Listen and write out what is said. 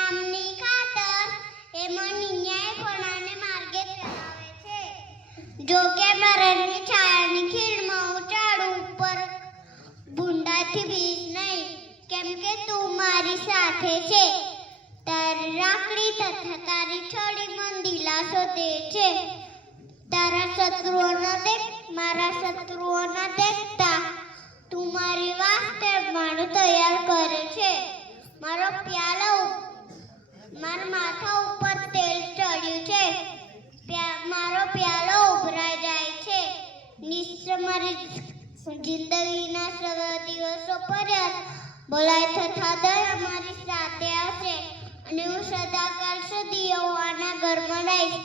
નામની ખાતર એ મની ન્યાયપણાને માર્ગે ચલાવે છે. જો કે મરણની છાયાની ખીણમાં ઉચાડું ઉપર ભૂંડાથી બીજ નહીં, કેમ કે તું મારી સાથે છે. તારી રાખડી તથા તારી છડી મન દિલાસો દે છે. તારા શત્રુઓના મારા શત્રુઓના દેખતા તું મારી વાસ્તે મારું તૈયાર કરે છે. મારા માથા ઉપર તેલ ચડ્યું છે. મારો પ્યાલો ઉભરાઈ જાય છે. નિશ્ચય મારી જિંદગીના સવા દિવસો પર્યંત બોલાય તથા દયા મારી સાથે હશે અને હું સદાકાળ સુધી આના ઘરમાં રહીશ.